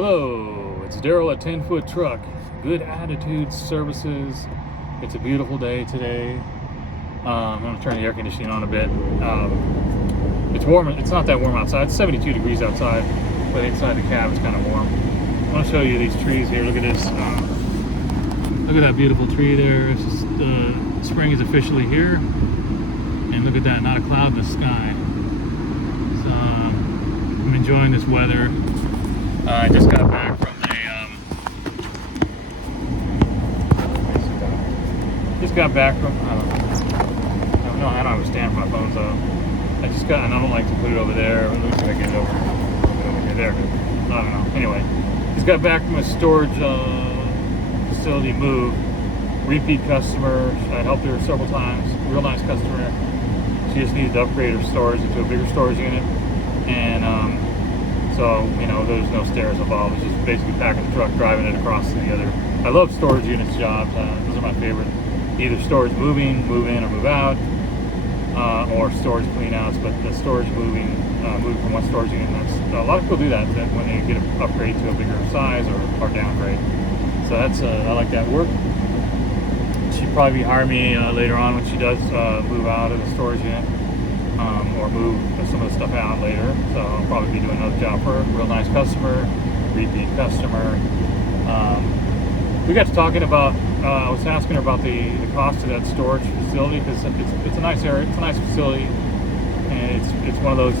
Hello, it's Daryl at 10 Foot Truck. Good Attitude Services. It's a beautiful day today. I'm going to turn the air conditioning on a bit. It's warm. It's not that warm outside. It's 72 degrees outside, but inside the cab it's kind of warm. I want to show you these trees here. Look at this. Look at that beautiful tree there. It's just, spring is officially here. And look at that, not a cloud in the sky. So, I'm enjoying this weather. I just got back from I don't have a stand for my phone, so and I don't like to put it over there. Let me see if I can get it over here. There. I don't know. Anyway, just got back from a storage facility move. Repeat customer. I helped her several times. Real nice customer. She just needed to upgrade her storage into a bigger storage unit, and so, there's no stairs involved. It's just basically packing the truck, driving it across to the other. I love storage units jobs. Those are my favorite. Either storage move in or move out, or storage clean outs. But the storage moving from one storage unit, a lot of people do that when they get an upgrade to a bigger size or downgrade. So I like that work. She'll probably hire me later on when she does move out of the storage unit. Or move some of the stuff out later. So I'll probably be doing another job for her. Real nice customer, repeat customer. We got to talking about, I was asking her about the cost of that storage facility, because it's a nice area, it's a nice facility, and it's one of those,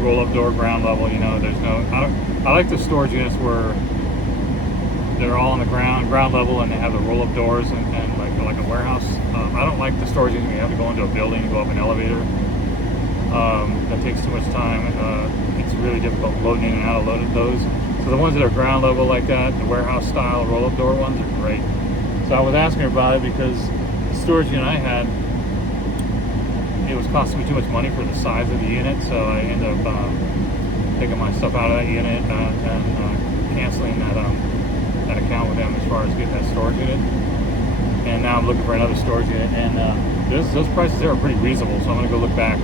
roll-up door, ground level, there's I like the storage units where they're all on the ground level, and they have the roll-up doors and like a warehouse. I don't like the storage unit where you have to go into a building and go up an elevator. That takes too much time. It's really difficult loading in and out of those. So the ones that are ground level like that, the warehouse style roll-up door ones, are great. So I was asking her about it because the storage unit I had, it was costing me too much money for the size of the unit. So I ended up taking my stuff out of that unit and canceling that account with them as far as getting that storage unit. And now I'm looking for another storage unit, and those prices there are pretty reasonable. So I'm going to go look back,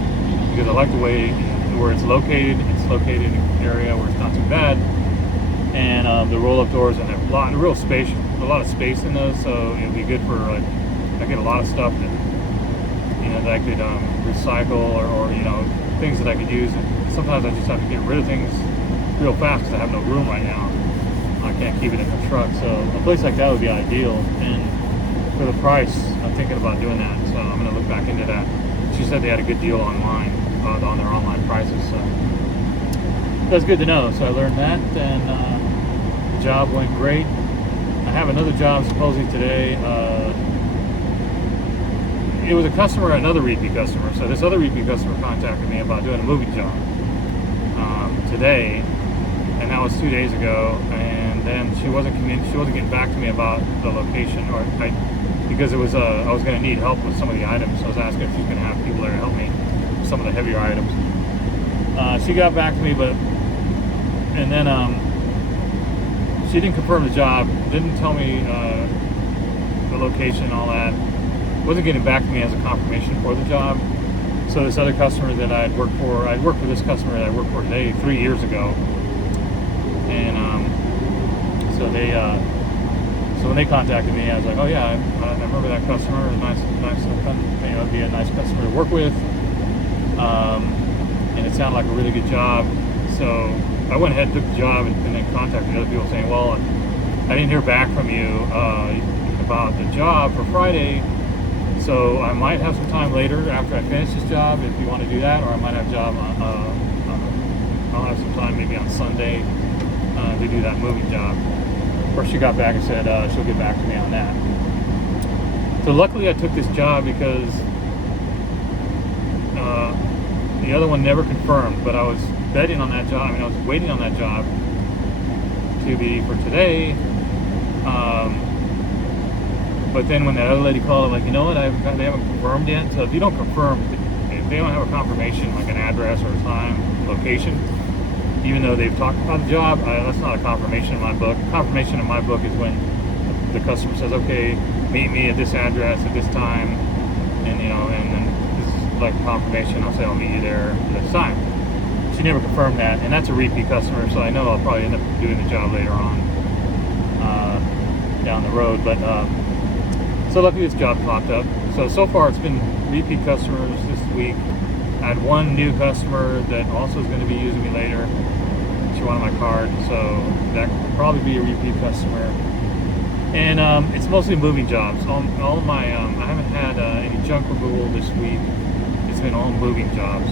because I like the way where it's located. It's located in an area where it's not too bad, and the roll-up doors, and a lot of space in those. So it'll be good for I get a lot of stuff that I could recycle or things that I could use. And sometimes I just have to get rid of things real fast because I have no room right now. I can't keep it in the truck. So a place like that would be ideal. And for the price, I'm thinking about doing that. So I'm going to look back into that. She said they had a good deal online on their online prices. So that's good to know. So I learned that, and the job went great. I have another job supposedly today. It was a customer, another repeat customer. So this other repeat customer contacted me about doing a moving job today, and that was 2 days ago. And then she wasn't getting back to me about the location, because it was I was going to need help with some of the items. So I was asking if she's going to have people there to help me with some of the heavier items. She got back to me, and then she didn't confirm the job, didn't tell me the location and all that. Wasn't getting back to me as a confirmation for the job. So this other customer that I'd worked for this customer that I worked for today 3 years ago, and so when they contacted me, I was like, oh yeah, I remember that customer. It was nice, it'd be a nice customer to work with, and it sounded like a really good job. So I went ahead and took the job, and then contacted other people saying, well, I didn't hear back from you about the job for Friday, so I might have some time later after I finish this job if you want to do that, or I might have I'll have some time maybe on Sunday to do that moving job. Of course, she got back and said she'll get back to me on that. So luckily I took this job because the other one never confirmed, but I was betting on that job. I was waiting on that job to be for today. But then when that other lady called, I'm like, you know what, they haven't confirmed yet. So if you don't confirm, if they don't have a confirmation, like an address or a time, location, even though they've talked about the job, that's not a confirmation in my book. Confirmation in my book is when the customer says, okay, meet me at this address at this time, and and then this is like confirmation. I'll say I'll meet you there at this time. she never confirmed that, and that's a repeat customer, so I know I'll probably end up doing the job later on down the road. But so luckily this job popped up. So far it's been repeat customers this week. I had one new customer that also is going to be using me later. She wanted my card, so that could probably be a repeat customer. And it's mostly moving jobs. All of my I haven't had any junk removal this week. It's been all moving jobs.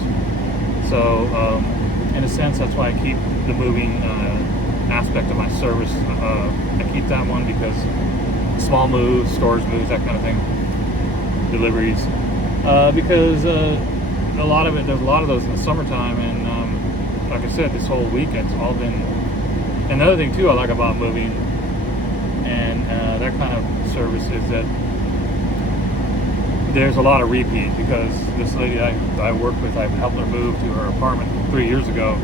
So in a sense, that's why I keep the moving aspect of my service. I keep that one because small moves, storage moves, that kind of thing, deliveries. Because there's a lot of those in the summertime, and like I said, this whole weekend's all been. And another thing too I like about moving and that kind of service is that there's a lot of repeat, because this lady I work with, I helped her move to her apartment 3 years ago,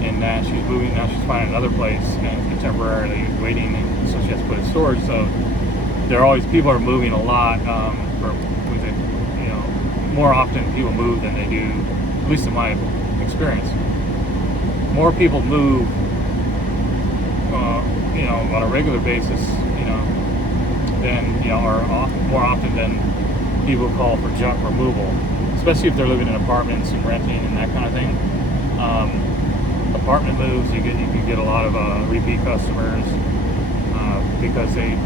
and now she's moving. Now she's finding another place and temporarily waiting, and so she has to put it in storage. So people are moving a lot, more often people move than they do, at least in my experience. More people move, on a regular basis, than, or more often than people call for junk removal, especially if they're living in apartments and renting and that kind of thing. Apartment moves, you can get a lot of repeat customers because they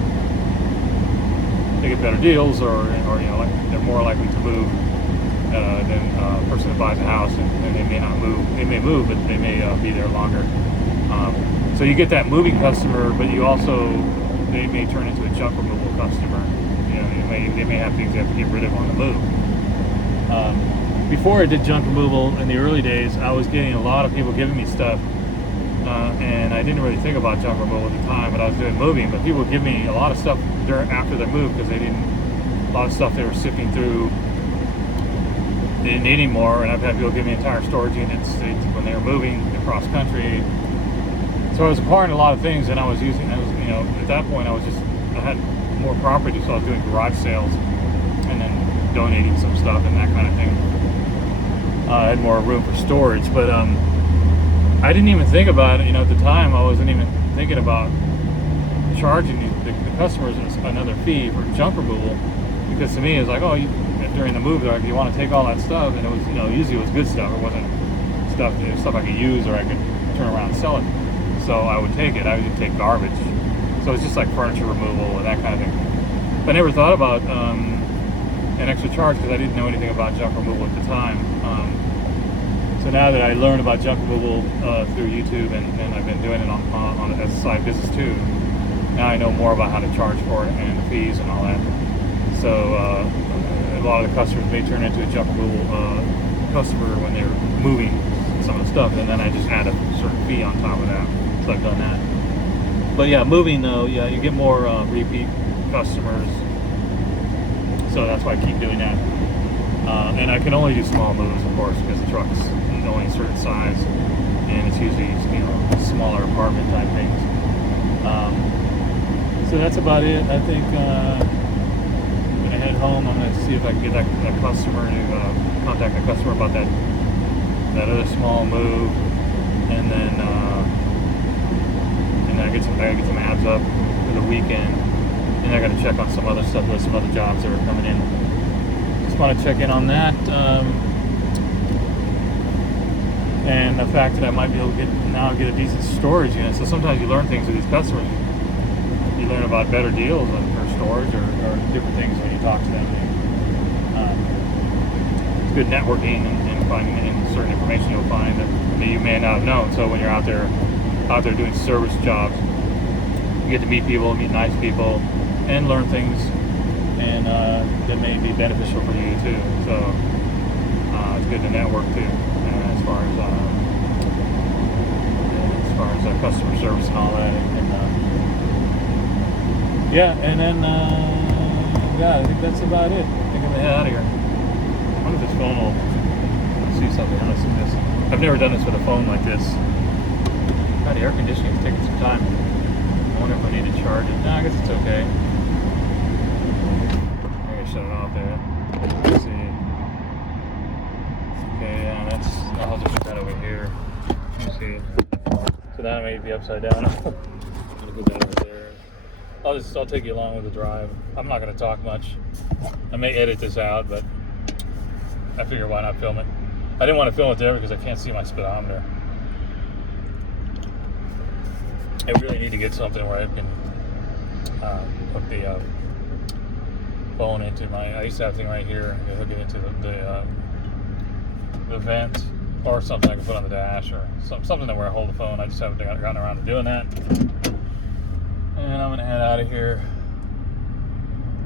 get better deals, or they're more likely to move than a person that buys a house, and they may not move. They may move, but they may be there longer. So you get that moving customer, but they may turn into a junk removal customer. They may have things they have to get rid of on the move. Before I did junk removal in the early days, I was getting a lot of people giving me stuff, and I didn't really think about junk removal at the time, but I was doing moving. But people would give me a lot of stuff after their move, because a lot of stuff they were sifting through, they didn't need anymore. And I've had people give me entire storage units when they were moving across country. So I was acquiring a lot of things, and at that point I had more property, so I was doing garage sales and then donating some stuff and that kind of thing. I had more room for storage, but I didn't even think about it. At the time, I wasn't even thinking about charging the customers another fee for junk removal, because to me it's like, during the move, they're like, you want to take all that stuff, and it was, usually it was good stuff. It wasn't stuff I could use or I could turn around and sell it. So I would take it. I would take garbage. So it's just like furniture removal and that kind of thing. But I never thought about an extra charge, because I didn't know anything about junk removal at the time. So now that I learned about junk removal through YouTube, and I've been doing it on as a side business too, now I know more about how to charge for it and the fees and all that. So a lot of the customers may turn into a junk removal customer when they're moving some of the stuff, and then I just add a certain fee on top of that. So I've done that. But yeah, moving though, you get more repeat customers. So that's why I keep doing that. And I can only do small moves, of course, because the truck's only a certain size, and it's usually smaller apartment type things. So that's about it. I think I'm gonna head home. I'm gonna see if I can get that customer to contact the customer about that other small move, and then I gotta get some ads up for the weekend, and I gotta check on some other stuff. There's some other jobs that are coming in. Just want to check in on that, and the fact that I might be able to get a decent storage unit. So sometimes you learn things with these customers. You learn about better deals for storage or different things when you talk to them. It's good networking and finding certain information you'll find that you may not have known. So when you're out there doing service jobs, you get to meet people, meet nice people, and learn things, and that may be beneficial for you too. So it's good to network too, as far as customer service and all that. And then I think that's about it. I think I'm gonna head out of here. I wonder if this phone will see something on this. I've never done this with a phone like this. God, the air conditioning is taking some time. I wonder if I need to charge it. No, I guess it's okay. I'm gonna shut it off there. Let's see. Okay, Okay, yeah, I'll have to put that over here. Let me see. So that may be upside down. I'm gonna put that over there. I'll take you along with the drive. I'm not gonna talk much. I may edit this out, but I figure why not film it. I didn't want to film it there because I can't see my speedometer. I really need to get something where I can hook the phone into I used to have a thing right here. I hook it into the vent, or something I can put on the dash, or something that where I hold the phone. I just haven't gotten around to doing that. And I'm gonna head out of here.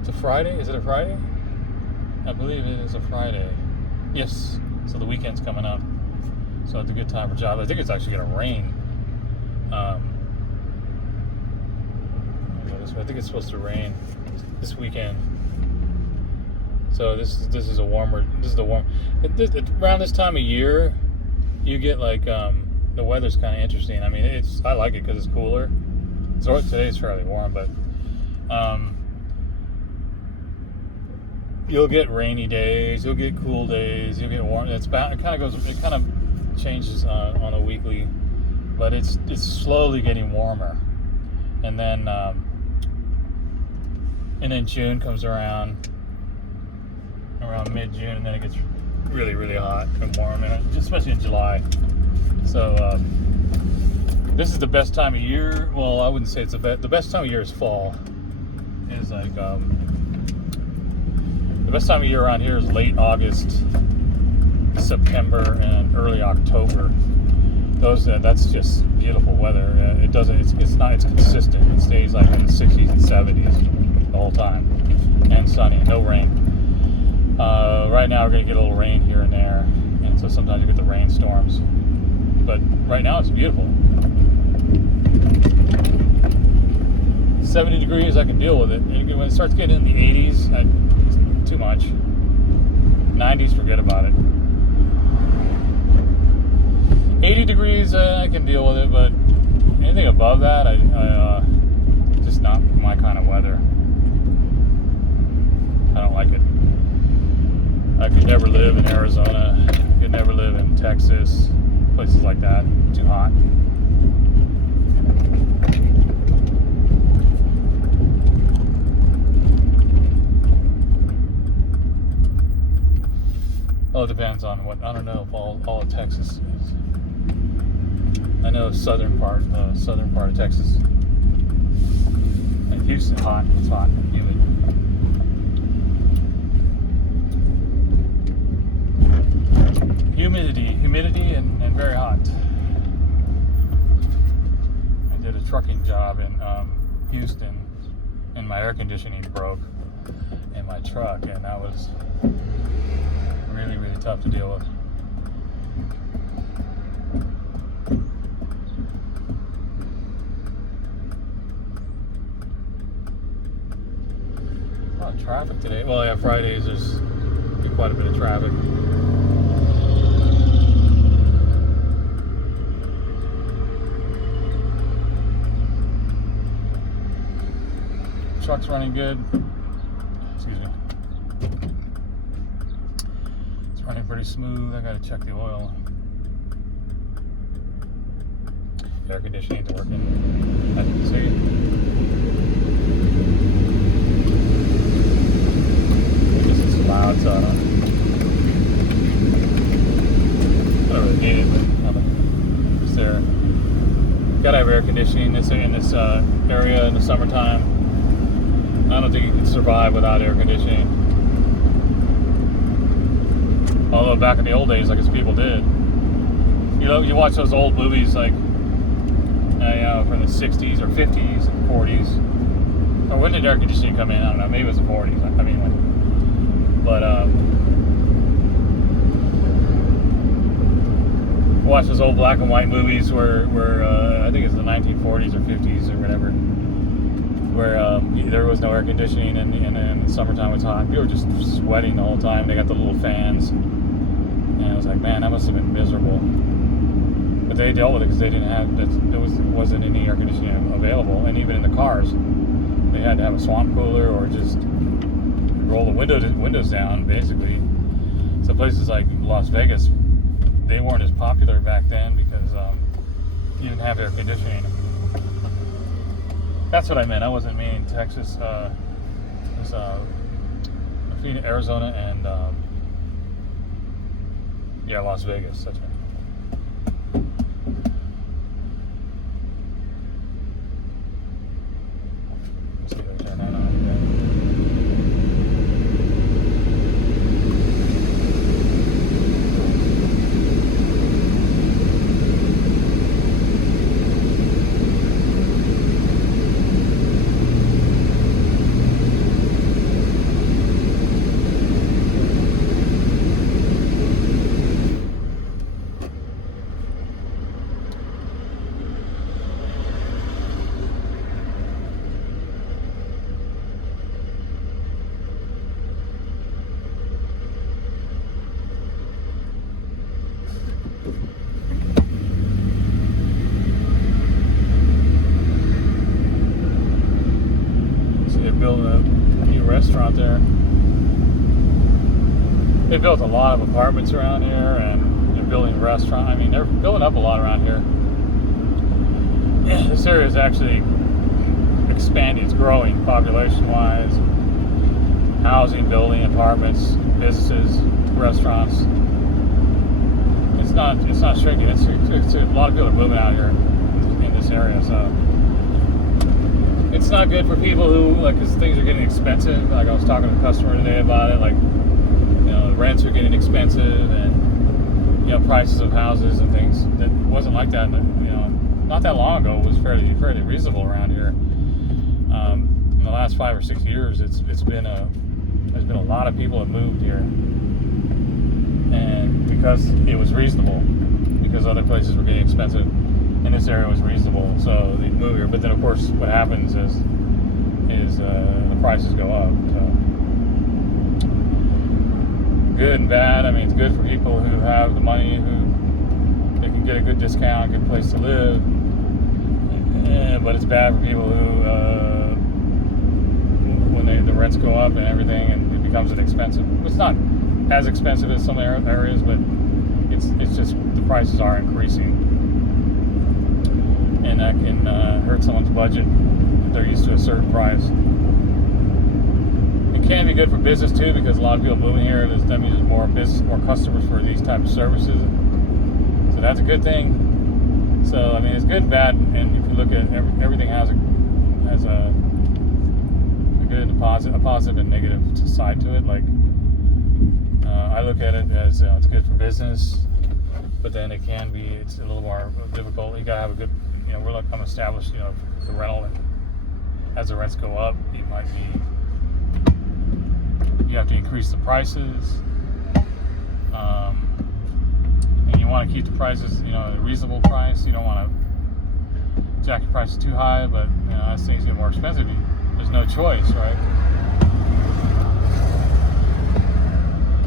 It's a Friday. Is it a Friday? I believe it is a Friday. Yes. So the weekend's coming up. So it's a good time for jobs. I think it's actually gonna rain. I think it's supposed to rain this weekend. So this is a warmer. This is the warm. Around this time of year, you get like the weather's kind of interesting. I mean, I like it because it's cooler. So today's fairly warm, but you'll get rainy days, you'll get cool days, you'll get warm. It kind of changes on a weekly, but it's slowly getting warmer, and then June comes around mid-June, and then it gets really, really hot and warm, and especially in July. So this is the best time of year. Well, I wouldn't say it's the best time of year is fall. Is like the best time of year around here is late August, September, and early October. That's just beautiful weather. It's consistent. It stays like in the 60s and 70s the whole time, and sunny, no rain. Right now we're gonna get a little rain here and there, and so sometimes you get the rainstorms. But right now it's beautiful. 70 degrees, I can deal with it. And when it starts getting in the 80s, too much. 90s, forget about it. 80 degrees, I can deal with it, but anything above that, just not my kind of weather. I don't like it. I could never live in Arizona. I could never live in Texas, places like that. Too hot. Well, it depends on what. I don't know if all of Texas is. I know southern part of Texas. And Houston, hot. It's hot, humid. Humidity, and very hot. I did a trucking job in Houston, and my air conditioning broke in my truck, and that was really, really tough to deal with. A lot of traffic today. Well, yeah, Fridays there's quite a bit of traffic. Truck's running good. Excuse me. It's running pretty smooth. I gotta check the oil. Air conditioning's working. I can see. This is loud, so I don't really need it, but it's there. Gotta have air conditioning in this area in the summertime. I don't think you can survive without air conditioning. Although back in the old days, I guess people did. You know, you watch those old movies like from the 60s or 50s and 40s. Or when did air conditioning come in? I don't know. Maybe it was the 40s. I mean, but watch those old black and white movies where I think it's the 1940s or 50s or whatever, where there was no air conditioning, and in the summertime it's hot. People were just sweating the whole time. They got the little fans, and I was like, man, that must have been miserable. But they dealt with it because they didn't have wasn't any air conditioning available, and even in the cars, they had to have a swamp cooler or just roll the windows down, basically. So places like Las Vegas, they weren't as popular back then because you didn't have air conditioning. That's what I meant. I wasn't meaning Texas. It was Phoenix, Arizona, and Las Vegas. That's right. Let's see if I turn that on. Building a new restaurant there. They built a lot of apartments around here, and they're building a restaurant. I mean, they're building up a lot around here. Yeah, this area is actually expanding. It's growing population-wise. Housing, building, apartments, businesses, restaurants. It's not shrinking. It's a lot of people are moving out here in this area, so. It's not good for people who, because things are getting expensive. Like I was talking to a customer today about it, the rents are getting expensive, and, prices of houses and things. That wasn't like that, not that long ago. It was fairly reasonable around here. In the last 5 or 6 years, there's been a lot of people have moved here, and because it was reasonable, because other places were getting expensive. And this area was reasonable, so they move here. But then, of course, what happens is the prices go up. So. Good and bad. I mean, it's good for people who have the money, who they can get a good discount, a good place to live. But it's bad for people who, when the rents go up and everything, and it becomes expensive. It's not as expensive as some areas, but it's just the prices are increasing. And that can hurt someone's budget if they're used to a certain price. It can be good for business too, because a lot of people moving here. That means there's more business, more customers for these types of services. So that's a good thing. So I mean, it's good and bad. And if you look at everything has a good and a positive and negative side to it. Like I look at it as it's good for business, but then it's a little more difficult. You gotta have a good. We're like I'm established, the rental, and as the rents go up, you have to increase the prices, and you want to keep the prices, at a reasonable price. You don't want to jack your prices too high, but as things get more expensive, there's no choice, right?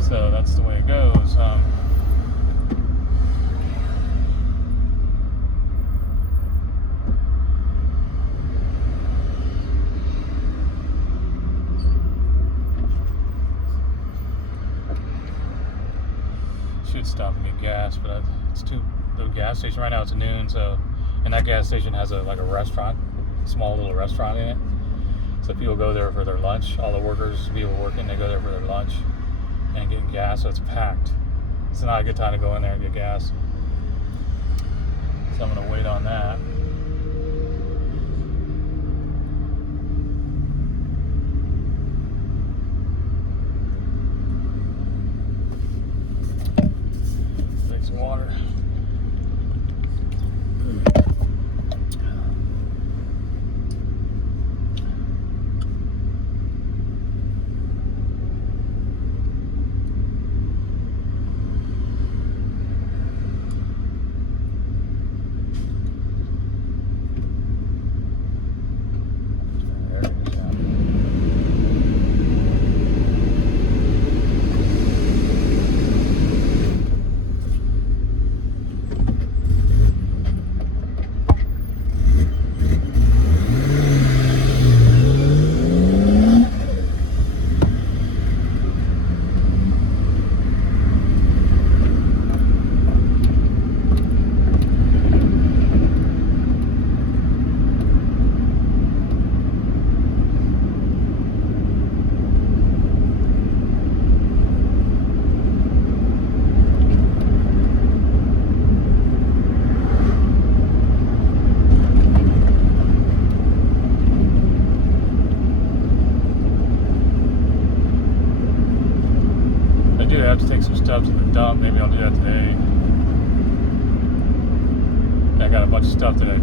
So that's the way it goes. Should stop and get gas, but the gas station right now, it's noon, so, and that gas station has a restaurant, a small little restaurant in it, so people go there for their lunch. All the workers, people working, they go there for their lunch and getting gas, so it's packed. It's not a good time to go in there and get gas, so I'm going to wait on that. Water. have to take some stuff to the dump. Maybe I'll do that today. I got a bunch of stuff that I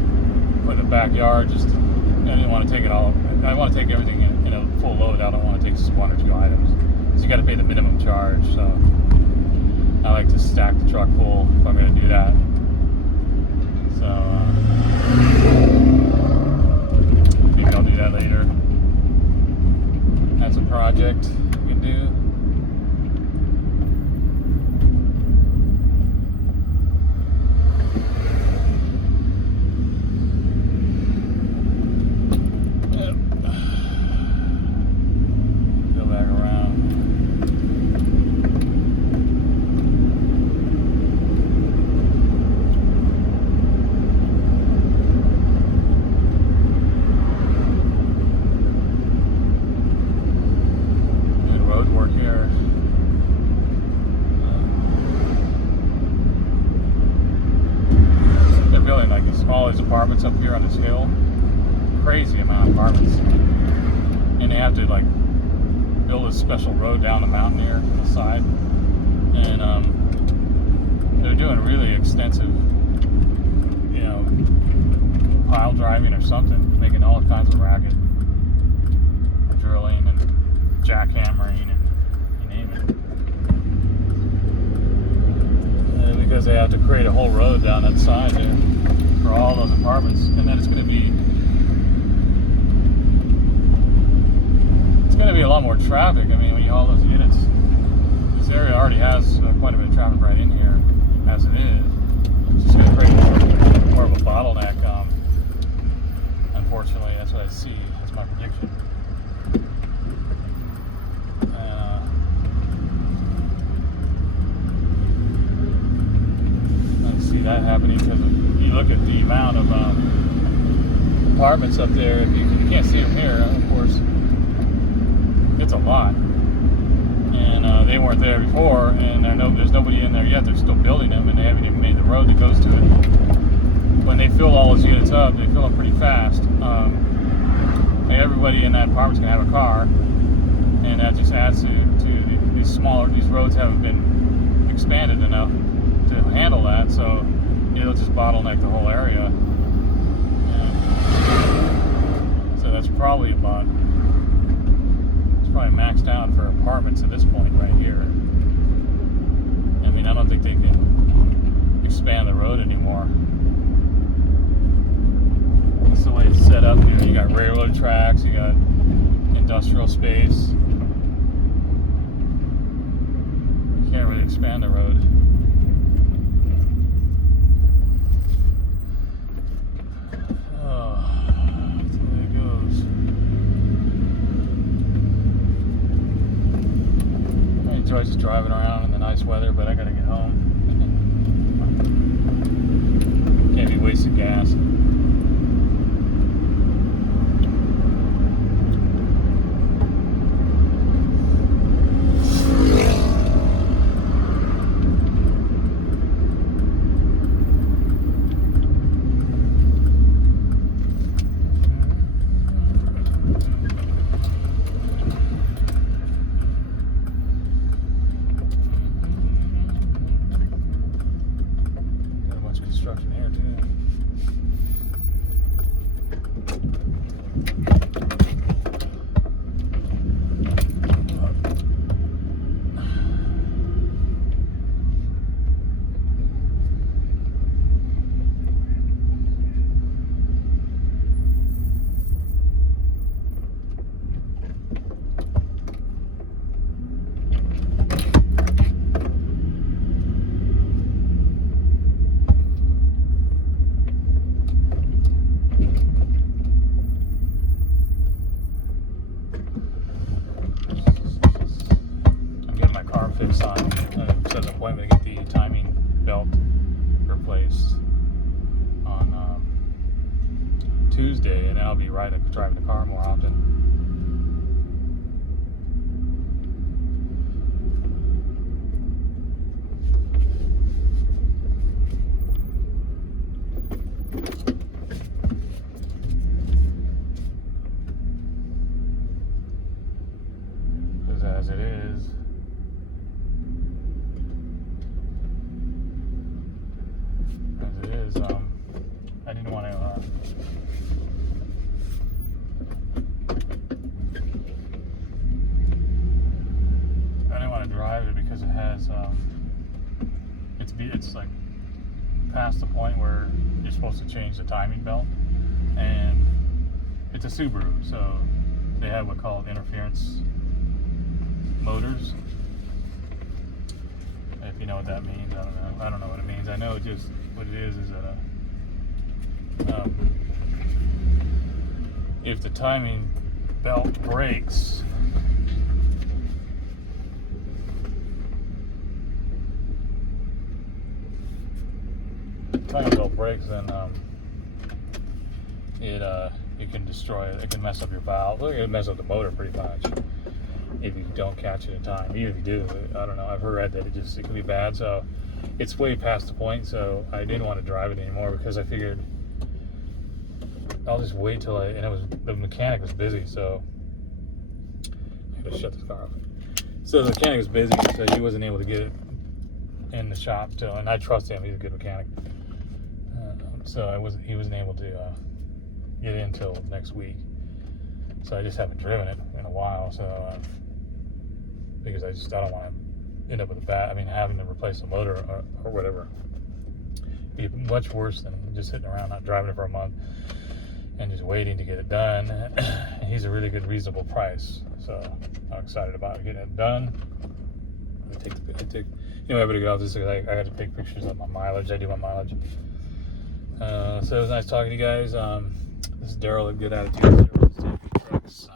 put in the backyard. I didn't want to take it all. I want to take everything in a full load. I don't want to take just 1 or 2 items. So you got to pay the minimum charge. So I like to stack the truck full if I'm going to do that. So maybe I'll do that later. That's a project we can do. All these apartments up here on this hill, crazy amount of apartments, and they have to like build a special road down the mountain here on the side, and they're doing really extensive, pile driving or something, making all kinds of racket, drilling and jackhammering and you name it, because they have to create a whole road down that side there for all those apartments, and then it's going to be a lot more traffic. I mean, when you haul those units, this area already has quite a bit of traffic right in here as it is. It's just going to create more of a bottleneck. Unfortunately, that's what I see. That's my prediction. I see that happening because you look at the amount of apartments up there. You can't see them here, of course. It's a lot, and they weren't there before, and there's nobody in there yet. They're still building them, and they haven't even made the road that goes to it. When they fill all those units up, they fill them pretty fast. Everybody in that apartment's gonna have a car, and that just adds to these roads haven't been expanded enough to handle that, so it'll just bottleneck the whole area. And so that's probably probably maxed out for apartments at this point right here. I mean, I don't think they can expand the road anymore. That's the way it's set up here. You got railroad tracks, you got industrial space. You can't really expand the road. Enjoy just driving around in the nice weather, but I gotta get home. Can't be wasting gas. Construction here too. Fix on set an appointment to get the timing belt replaced on Tuesday, and then I'll be driving the car more often. Because as it is, past the point where you're supposed to change the timing belt, and it's a Subaru, so they have what called interference motors. If you know what that means, I don't know. I don't know what it means. I know just what it is that if the timing belt breaks, then it can destroy it. It can mess up your valve. It can mess up the motor pretty much if you don't catch it in time. Even if you do, I don't know. I've heard that it can be bad. So it's way past the point. So I didn't want to drive it anymore because I figured I'll just wait till the mechanic was busy. So I had to shut this car off. So the mechanic was busy, so he wasn't able to get it in the shop still. And I trust him. He's a good mechanic. So he wasn't able to get in until next week. So I just haven't driven it in a while. So because I don't want to end up with having to replace the motor or whatever. It'd be much worse than just sitting around not driving it for a month and just waiting to get it done. He's a really good, reasonable price. So I'm excited about getting it done. I better get off this because I got to take pictures of my mileage. I do my mileage. So it was nice talking to you guys. This is Daryl at Good Attitude Trucks.